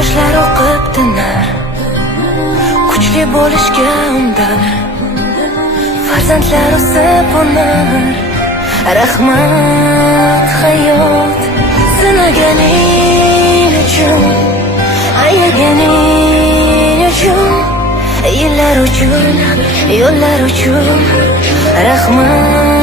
yoshlar oqib tinar, kuchli bo'lishga undar, farzandlar o'sib unar. Rahmat hayot, sinaganing uchun, ayaganing uchun, yillar uchun, yo'llar uchun. Rahmat